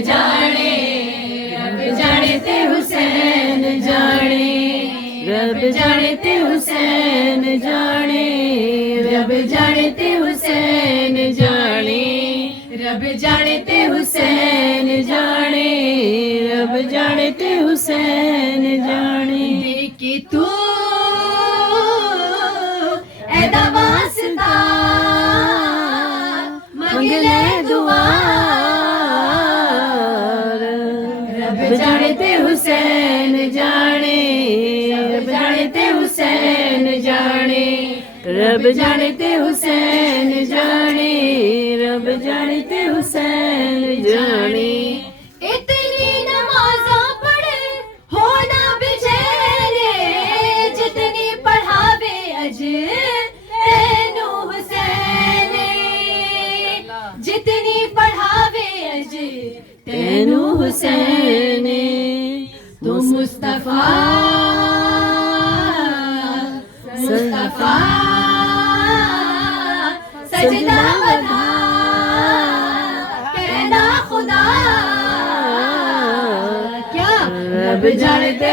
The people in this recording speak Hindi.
जाने, रब जाने ते हुसैन जाने, रब जाने ते हुसैन जाने, रब जाने ते हुसैन जाने, रब जाने ते हुसैन जाने, रब जाने ते हुसैन जाने। देखी तू ऐदा वास्ता मंग ले दुआ, रब जाने ते हुसैन जाने, रब जाने ते हुसैन जाने, रब जाने ते हुसैन जाने, रब जाने ते हुसैन जाने। इतनी नमाज़ा पढ़े हो ना बेचैने, जितनी पढ़ावे अज तेनू हुसैन, जितनी पढ़ावे अज तेनू हुसैन। तू मुस्तफा मुस्तफा सजदा बधा कहना खुदा क्या रब जाने ते